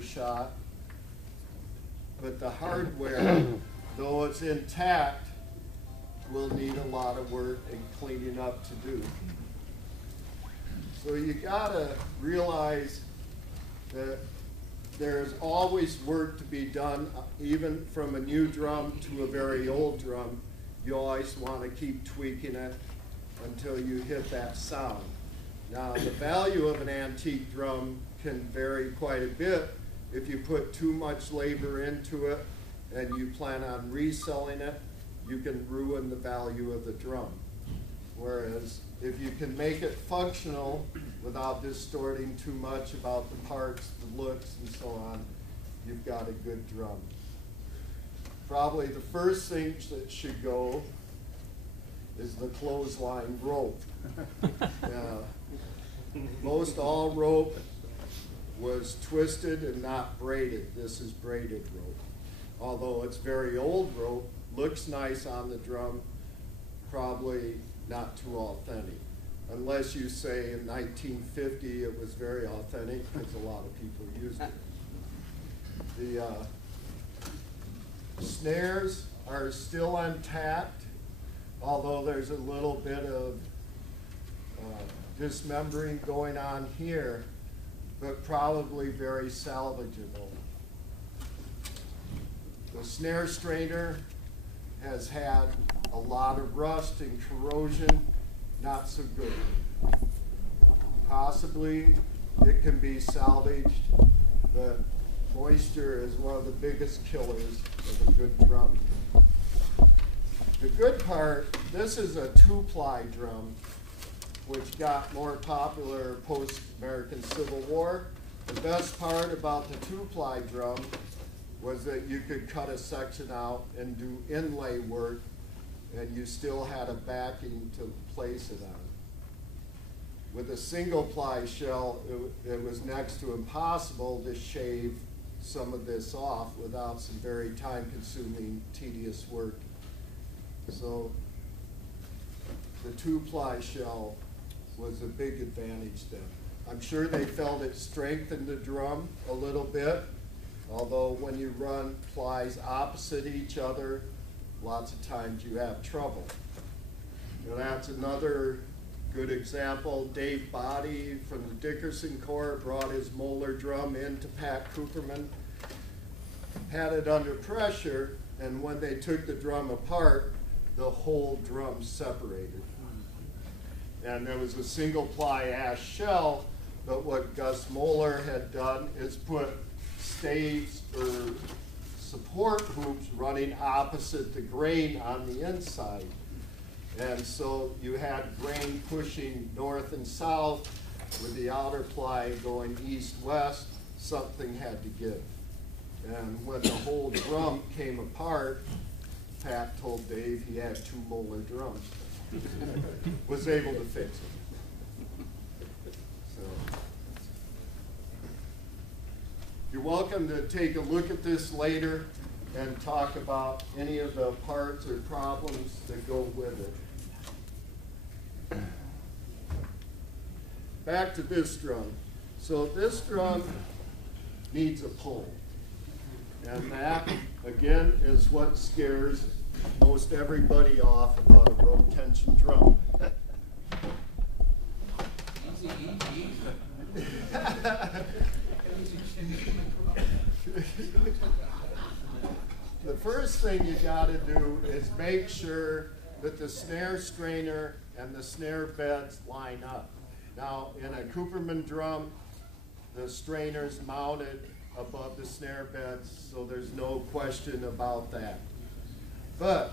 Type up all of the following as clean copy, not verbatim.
shot, but the hardware, though it's intact, will need a lot of work and cleaning up to do. So you gotta realize that there's always work to be done, even from a new drum to a very old drum. You always want to keep tweaking it until you hit that sound. Now, the value of an antique drum can vary quite a bit. If you put too much labor into it and you plan on reselling it, you can ruin the value of the drum. Whereas if you can make it functional without distorting too much about the parts, the looks, and so on, you've got a good drum. Probably the first thing that should go is the clothesline rope. Most all rope was twisted and not braided. This is braided rope. Although it's very old rope, looks nice on the drum, probably not too authentic. Unless you say in 1950 it was very authentic, because a lot of people used it. The snares are still intact, although there's a little bit of dismembering going on here, but probably very salvageable. The snare strainer has had a lot of rust and corrosion, not so good. Possibly it can be salvaged, but moisture is one of the biggest killers of a good drum. The good part, this is a 2-ply drum, which got more popular post-American Civil War. The best part about the 2-ply drum was that you could cut a section out and do inlay work, and you still had a backing to place it on. With a 1-ply shell, it was next to impossible to shave some of this off without some very time-consuming, tedious work. So the 2-ply shell was a big advantage then. I'm sure they felt it strengthened the drum a little bit, although when you run plies opposite each other, lots of times you have trouble. Now that's another good example. Dave Body from the Dickerson Corps brought his Moeller drum in to Pat Cooperman, had it under pressure, and when they took the drum apart, the whole drum separated. And there was a 1-ply ash shell, but what Gus Moeller had done is put staves or support hoops running opposite the grain on the inside. And so you had grain pushing north and south with the outer ply going east-west. Something had to give. And when the whole drum came apart, Pat told Dave he had 2 Moeller drums. Was able to fix it. So, you're welcome to take a look at this later and talk about any of the parts or problems that go with it. Back to this drum. So this drum needs a pull. And that, again, is what scares most everybody off about a rope tension drum. The first thing you got to do is make sure that the snare strainer and the snare beds line up. Now, in a Cooperman drum, the strainer's mounted above the snare beds, so there's no question about that. But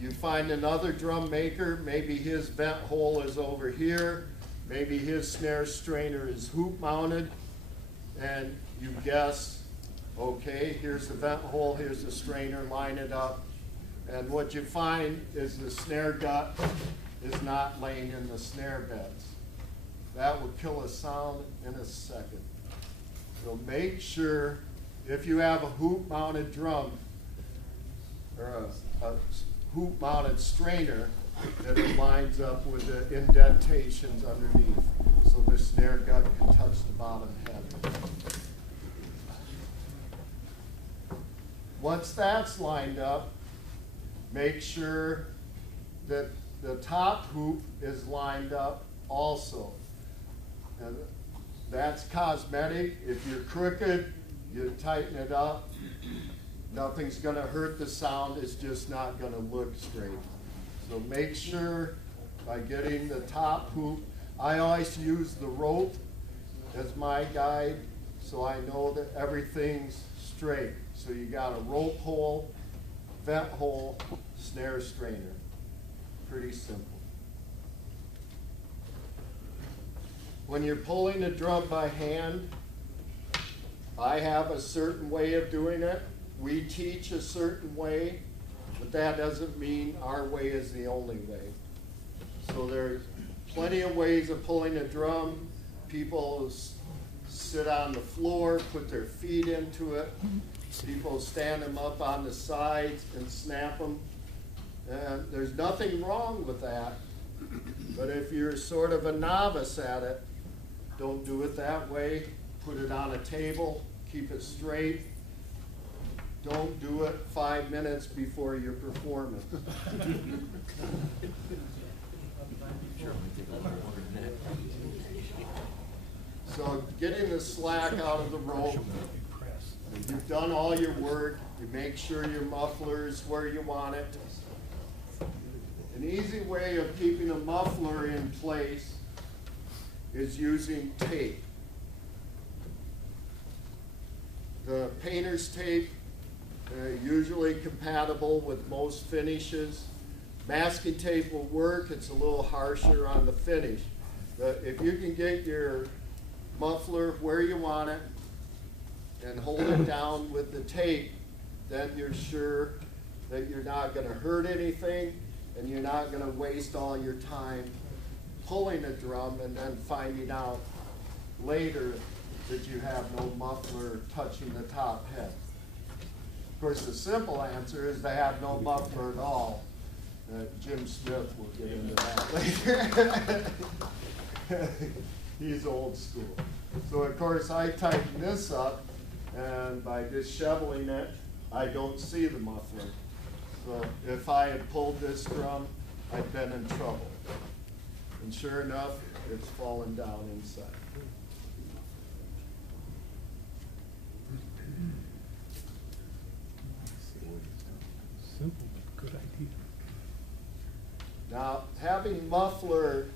you find another drum maker, maybe his vent hole is over here, maybe his snare strainer is hoop mounted, and you guess, okay, here's the vent hole, here's the strainer, line it up, and what you find is the snare gut is not laying in the snare beds. That will kill a sound in a second. So make sure, if you have a hoop-mounted drum, or a hoop-mounted strainer, that it lines up with the indentations underneath, so the snare gut can touch the bottom head. Once that's lined up, make sure that the top hoop is lined up also. And that's cosmetic. If you're crooked, you tighten it up. Nothing's going to hurt the sound. It's just not going to look straight. So make sure by getting the top hoop, I always use the rope as my guide so I know that everything's straight. So you got a rope hole, vent hole, snare strainer. Pretty simple. When you're pulling a drum by hand, I have a certain way of doing it. We teach a certain way, but that doesn't mean our way is the only way. So there's plenty of ways of pulling a drum. People sit on the floor, put their feet into it. People stand them up on the sides and snap them. And there's nothing wrong with that. But if you're sort of a novice at it, don't do it that way. Put it on a table, keep it straight. Don't do it 5 minutes before your performance. So getting the slack out of the rope, you've done all your work, you make sure your muffler is where you want it. An easy way of keeping a muffler in place is using tape. The painter's tape, usually compatible with most finishes. Masking tape will work, it's a little harsher on the finish. But if you can get your muffler where you want it and hold it down with the tape, then you're sure that you're not going to hurt anything and you're not going to waste all your time pulling a drum and then finding out later that you have no muffler touching the top head. Of course, the simple answer is to have no muffler at all. Jim Smith will get into that later. He's old school. So of course I tighten this up, and by disheveling it, I don't see the muffler. So if I had pulled this drum, I'd been in trouble. And sure enough, it's fallen down inside. Simple, good idea. Now, having muffler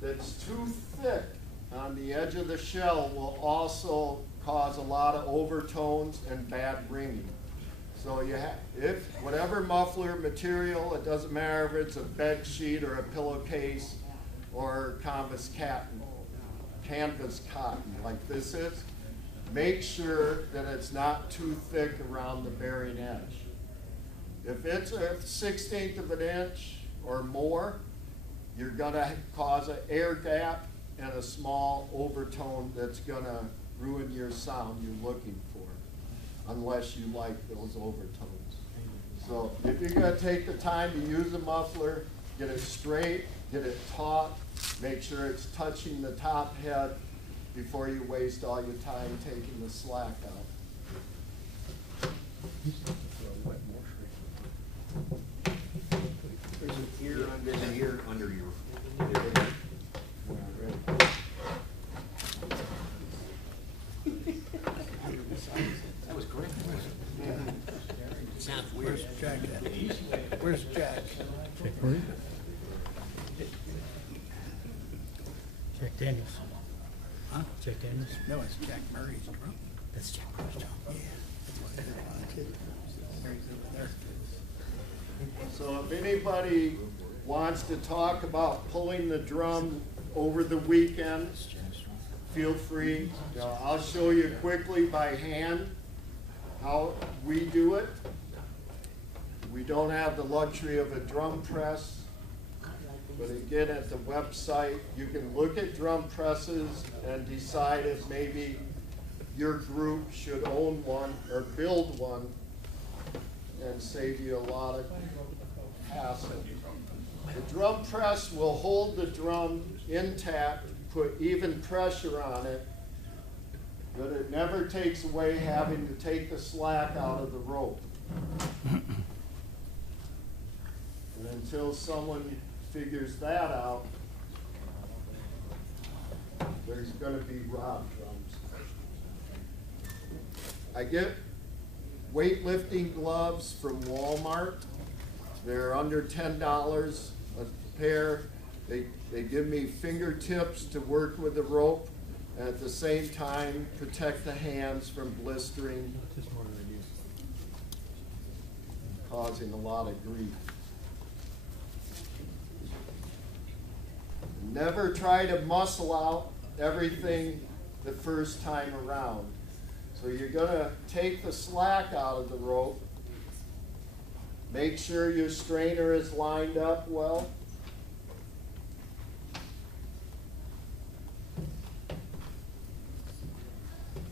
that's too thick on the edge of the shell will also cause a lot of overtones and bad ringing. So you have, if whatever muffler material, it doesn't matter if it's a bed sheet or a pillowcase or canvas cotton like this is, make sure that it's not too thick around the bearing edge. If it's a 1/16 of an inch or more, you're going to cause an air gap and a small overtone that's going to ruin your sound you're looking for, unless you like those overtones. So if you're going to take the time to use a muffler, get it straight, get it taut, make sure it's touching the top head before you waste all your time taking the slack out. There's an ear under your. That was correct. Yeah. Sounds weird. Where's Jack at? Where's Jack? Jack Daniels. Huh? Jack Daniels. No, it's Jack Murray's drum. That's Jack Murray's drum. Yeah, that's what I thought. Murray's over there. So if anybody wants to talk about pulling the drum over the weekend, feel free. I'll show you quickly by hand how we do it. We don't have the luxury of a drum press, but again, at the website, you can look at drum presses and decide if maybe your group should own one or build one and save you a lot of hassle. The drum press will hold the drum intact, put even pressure on it, but it never takes away having to take the slack out of the rope. And until someone figures that out, there's going to be rod drums. I get weightlifting gloves from Walmart. They're under $10 a pair. They give me fingertips to work with the rope, and at the same time protect the hands from blistering, causing a lot of grief. Never try to muscle out everything the first time around. So you're going to take the slack out of the rope. Make sure your strainer is lined up well.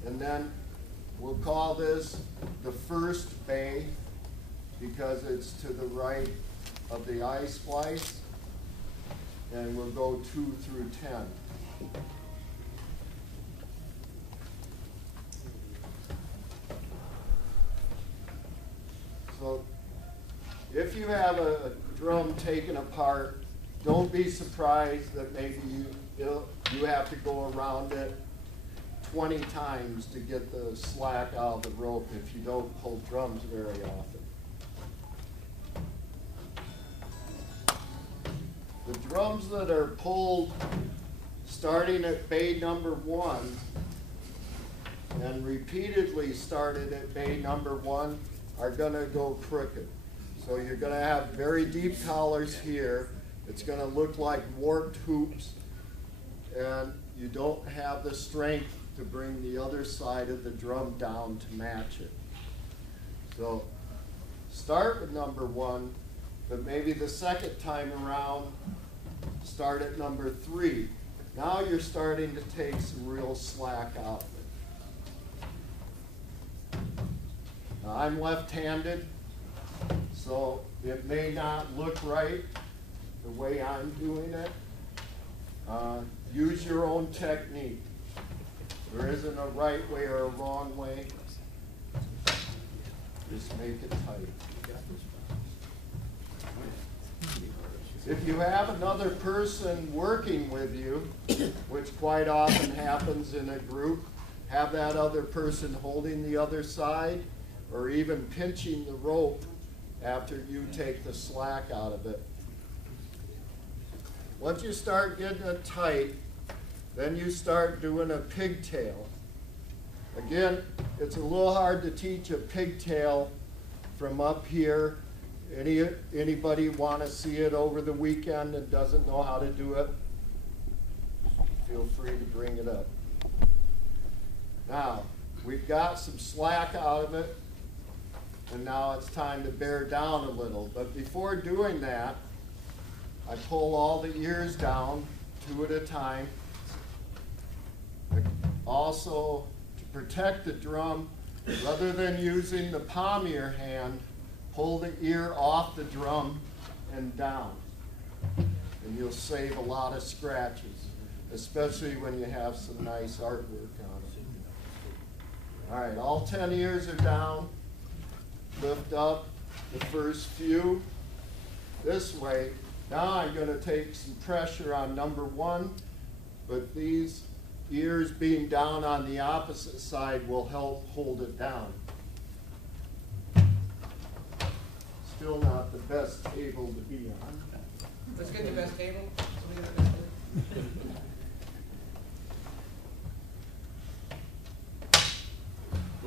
And then we'll call this the first bay because it's to the right of the I-splice. And we'll go 2 through 10. So if you have a drum taken apart, don't be surprised that maybe you have to go around it 20 times to get the slack out of the rope if you don't pull drums very often. The drums that are pulled starting at bay number 1 and repeatedly started at bay number 1 are going to go crooked. So you're going to have very deep collars here. It's going to look like warped hoops, and you don't have the strength to bring the other side of the drum down to match it. So start with number 1, but maybe the second time around, start at number 3. Now you're starting to take some real slack out of it. Now I'm left-handed, so it may not look right the way I'm doing it. Use your own technique. There isn't a right way or a wrong way. Just make it tight. If you have another person working with you, which quite often happens in a group, have that other person holding the other side or even pinching the rope after you take the slack out of it. Once you start getting it tight, then you start doing a pigtail. Again, it's a little hard to teach a pigtail from up here. Anybody want to see it over the weekend and doesn't know how to do it? Feel free to bring it up. Now, we've got some slack out of it, and now it's time to bear down a little. But before doing that, I pull all the ears down 2 at a time. Also, to protect the drum, rather than using the palm of your hand, pull the ear off the drum and down. And you'll save a lot of scratches, especially when you have some nice artwork on it. All right, all 10 ears are down. Lift up the first few this way. Now I'm going to take some pressure on number 1, but these ears being down on the opposite side will help hold it down. Still not the best table to be on. Let's get the best table. Somebody got the best table?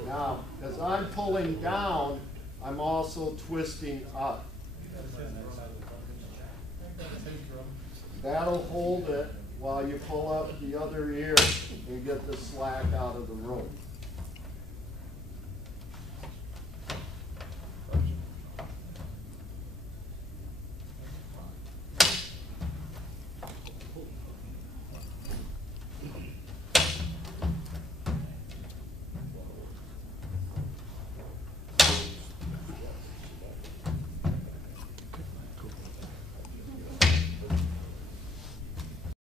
Now, as I'm pulling down, I'm also twisting up. That'll hold it while you pull up the other ear and get the slack out of the rope.